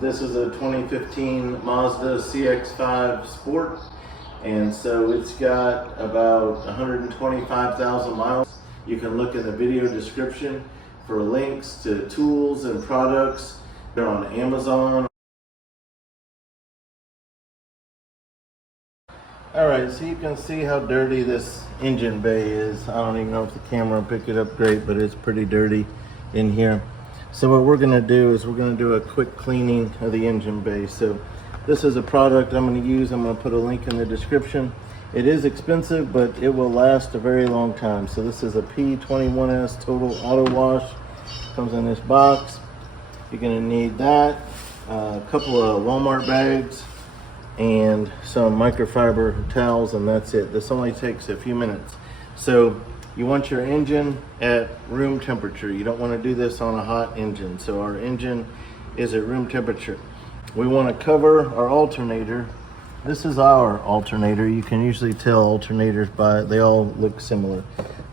This is a 2015 Mazda CX-5 Sport, and so it's got about 125,000 miles. You can look in the video description for links to tools and products. They're on Amazon. Alright, so you can see how dirty this engine bay is. I don't even know if the camera will pick it up great, but it's pretty dirty in here. So what we're going to do is we're going to do a quick cleaning of the engine bay. So this is a product I'm going to use. I'm going to put a link in the description. It is expensive, but it will last a very long time. So this is a P21S Auto Wash. Comes in this box. You're going to need that, a couple of Walmart bags, and some microfiber towels, and that's it. This only takes a few minutes. So you want your engine at room temperature. You don't want to do this on a hot engine. So our engine is at room temperature. We want to cover our alternator. This is our alternator. You can usually tell alternators by, they all look similar.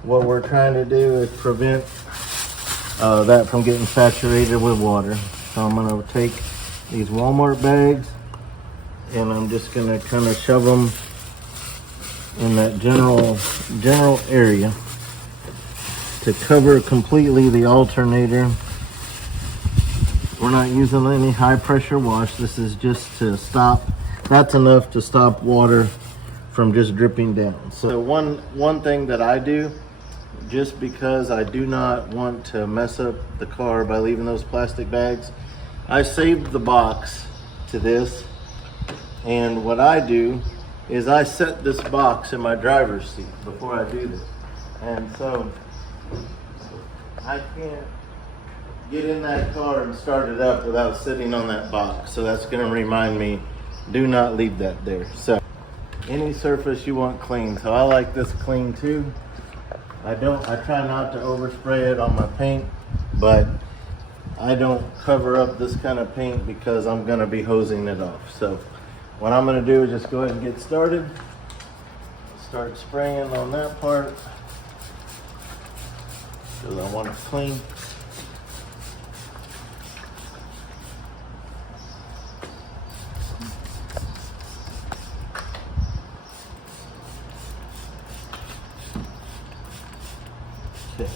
What we're trying to do is prevent that from getting saturated with water. So I'm going to take these Walmart bags, and I'm just going to kind of shove them in that general area to cover completely the alternator. We're not using any high pressure wash. This is just to stop. That's enough to stop water from just dripping down. So one thing that I do, just because I do not want to mess up the car by leaving those plastic bags, I saved the box to this. And what I do is I set this box in my driver's seat before I do this. And so I can't get in that car and start it up without sitting on that box. So that's going to remind me, do not leave that there. So any surface you want clean. So I like this clean too. I try not to overspray it on my paint, but I don't cover up this kind of paint because I'm going to be hosing it off. So what I'm going to do is just go ahead and get started. Start spraying on that part because I want it clean. Okay.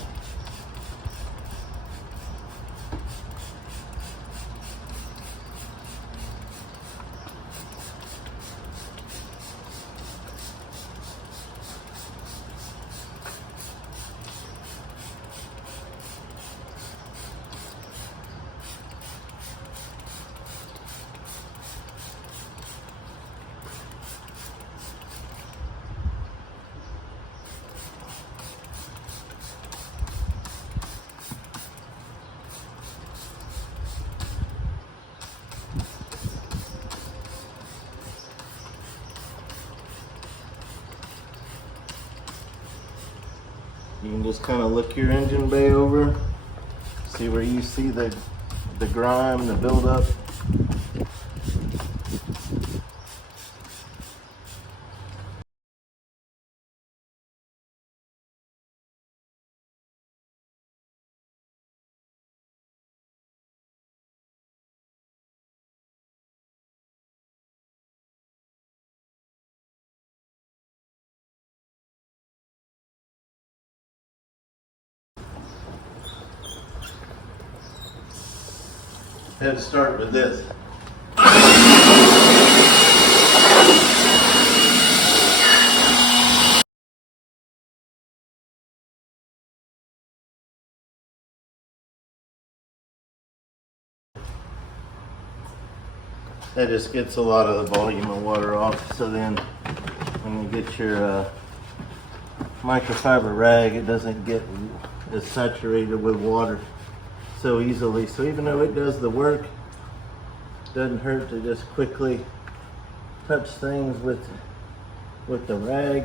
You can just kind of look your engine bay over, see where you see the grime, the buildup. I had to start with this. That just gets a lot of the volume of water off. So then when you get your microfiber rag, it doesn't get as saturated with water so easily. So even though it does the work, it doesn't hurt to just quickly touch things with the rag.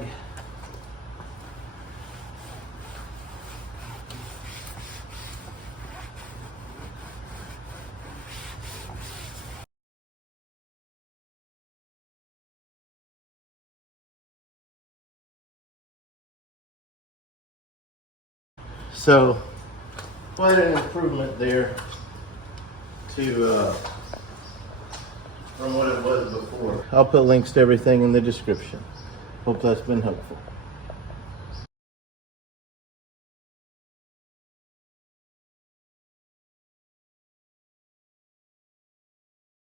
So quite an improvement there to before. I'll put links to everything in the description. Hope that's been helpful.